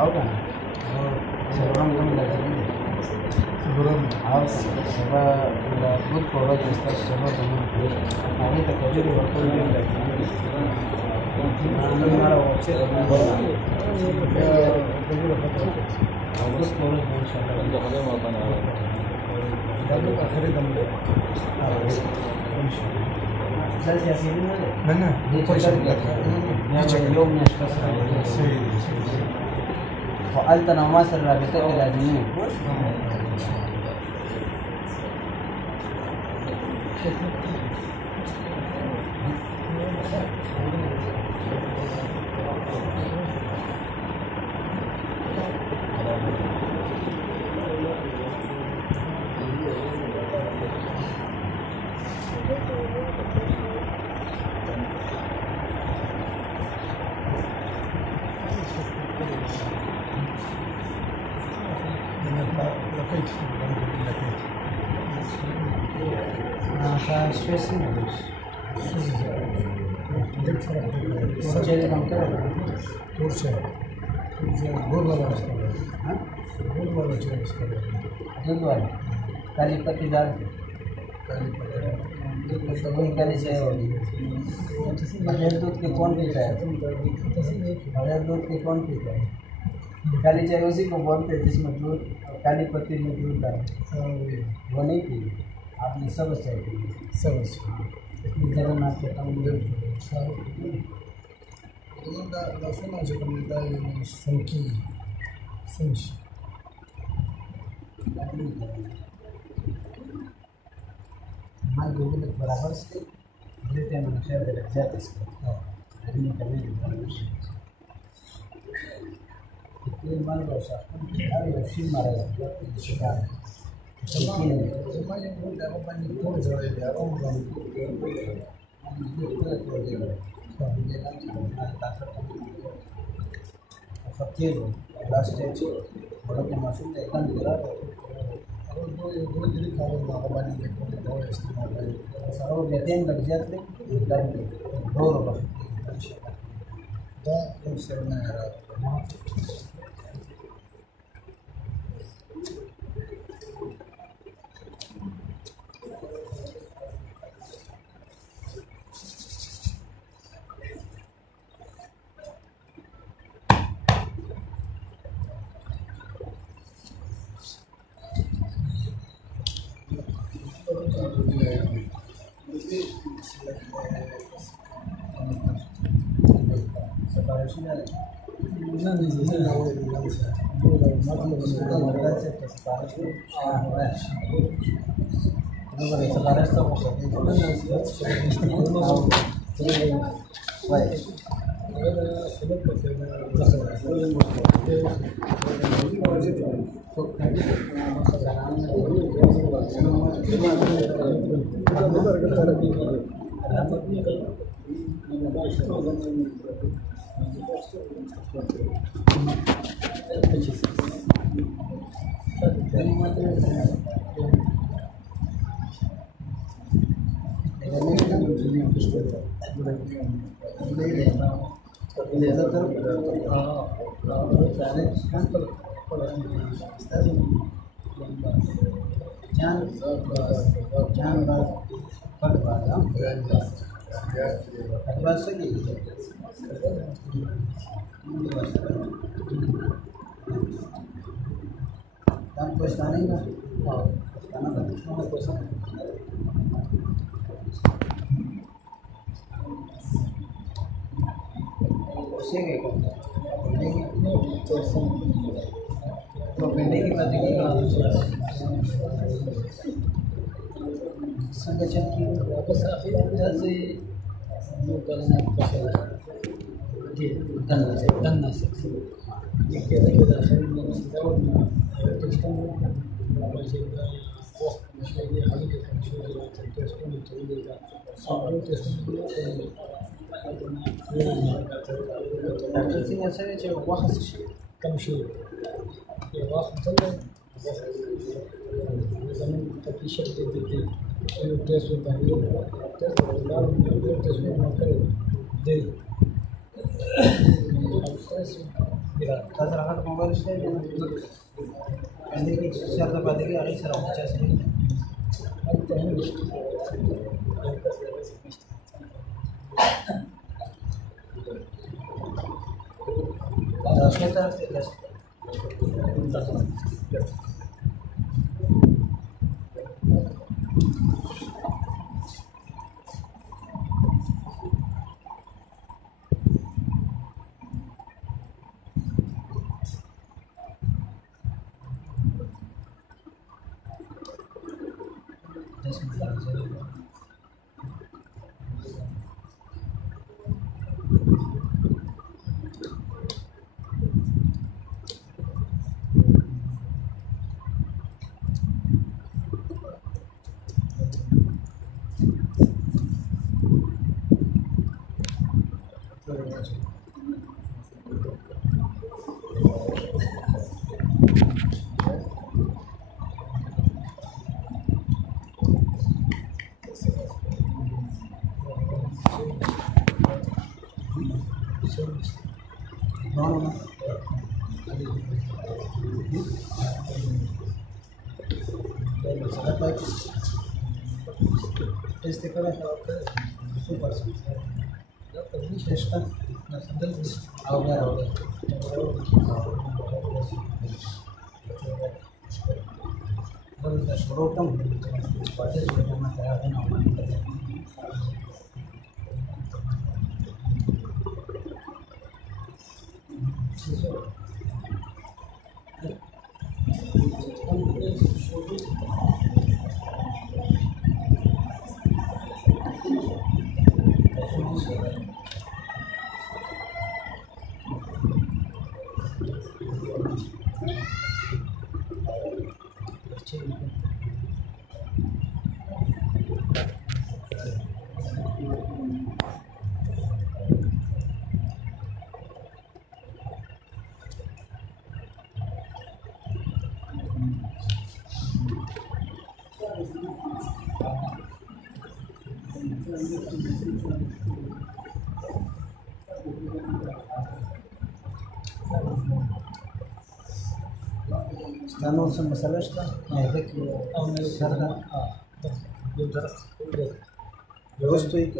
అవునా శుభ్రం सुबह दूध पाउडर చేస్తారు सुबह अभी तक कभी भी वर्क नहीं हमारा వచ్చే وقلت انا مصر رابطه الادميه दूध वाली काली पत्ती डाल बगैर दूध के कौन पीता है? बगैर दूध के कौन पीता है? काली चाय उसी को बोलते हैं जिसमें दूध काली पत्ती में दूध डाल वो नहीं पी आपने सब चाय पी सब जगन्नाथ के la zona de comunidad es funky. हमारे लोगों के बराबर से देते हैं मनुष्य लग जाते इसको आदमी करने के बराबर कितने मार दो साहब अरे उसी मारा जाता है शिकार fakir plastik orang yang masuk ikan berat dua jadi kalau nggak kembali ke bawah istimewa lagi kalau biasanya nggak bisa tuh ikan dor dah yang serna era كم شيء واخد طلع زمان تكليشة دي تسوي بعدين تسوي بعدين تسوي ما كان دي Terserah mobile sih ini siapa lagi ada serang cas ini no. Este cara super esta ahora boleh suruh kamu pada sudah masalah Estamos en masalah esta, yo estoy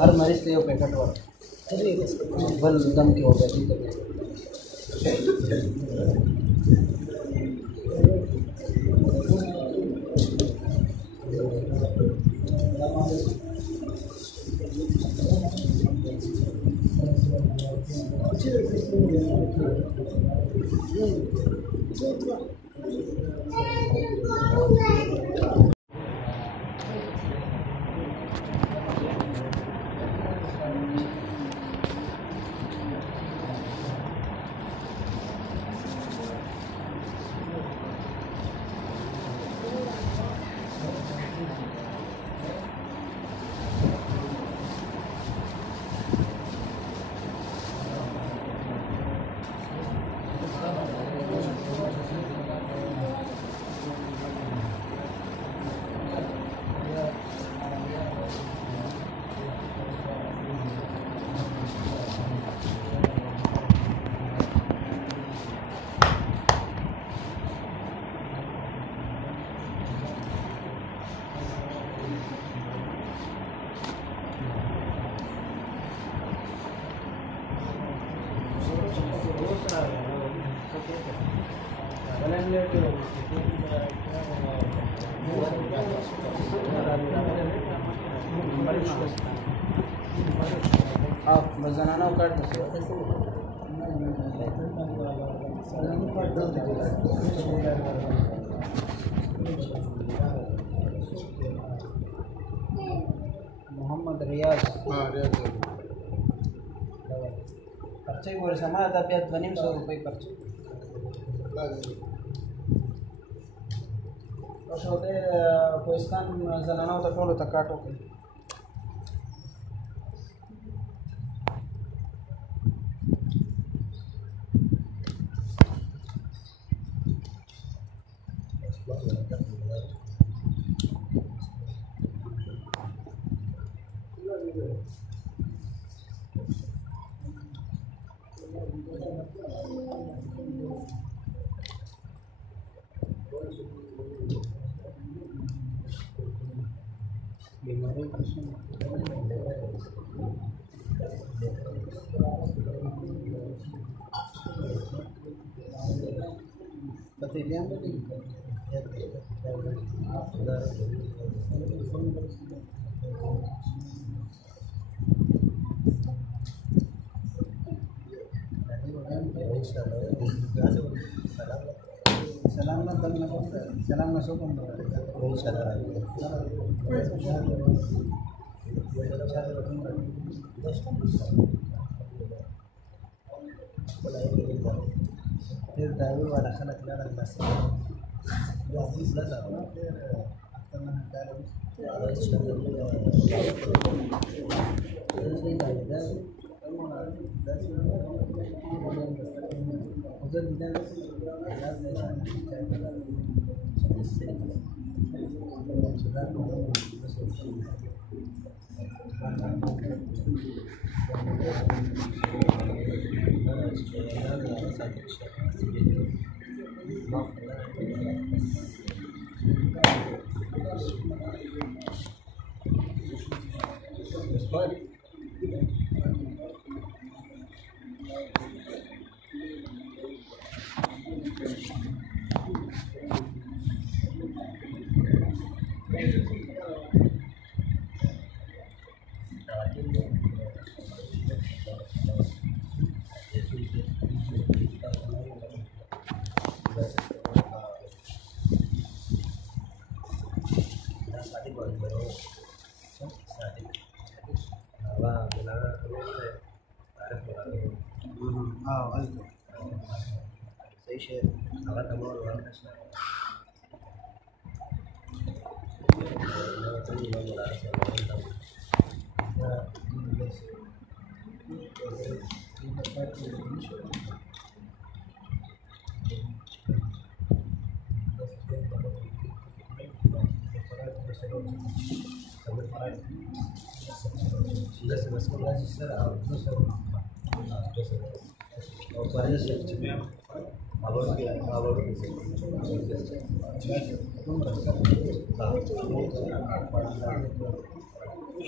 हर मरीज के पैकेट और बल दम के हो गए بزنانه کار دسته محمد ریاض پرچه ګوره سما دا بیا 250 روپۍ پرچه اوس ته کوهستان زنانو ته ټولو ته کاټ وکړي बीमारी सलाम ना करना पड़ता है सलाम ना सो करना पड़ता फिर ड्राइवर वाला खाना खिलाना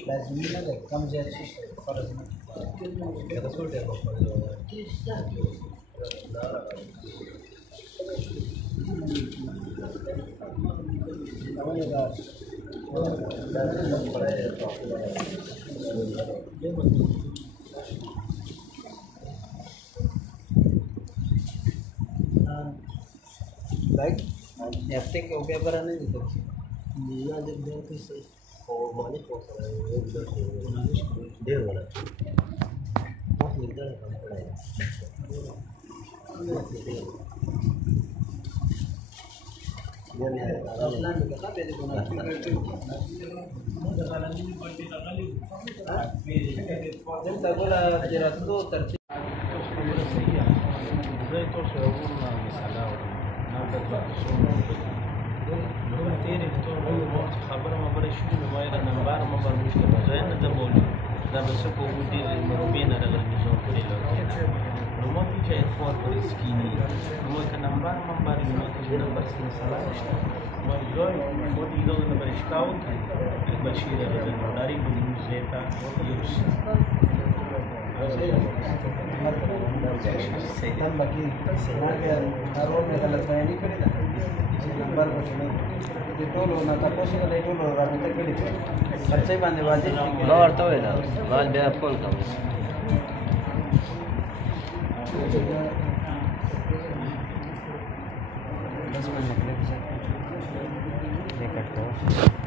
lazimina kama jeshi فرض كذا صوت يا baik FT ke UPA berani gitu iya jadi sih oh banyak kok dia mana mas minta apa ya dia nih offline juga kan dia gunakan itu kesalahan ini pasti tak kali dia tak boleh jerat tu tercipta زي توصل أقولنا مثلا نبدأ بسونا لو تيري بتوع وقت خبر ما بري شو ما يرى نمبر ما بر مشكلة زي إن ده بقول ده بس هو ودي المروبين على الجزء كله لو ما في شيء فور بريسكيني لو كان نمبر ما بر ما كان نمبر سنة سلا ما يجوي ودي ده نمبر إشتاو البشير هذا المداري بدون زيتا يوس एकदम बाकी सेना के रोड में गलत मैं नहीं करी था नंबर को नहीं ये टोल होना था कोशिश कर टोल होगा मैं तक करी अच्छे बांधे बाजी बाहर तो है ना बाल बे फोन का बस मैं निकले ये करता हूँ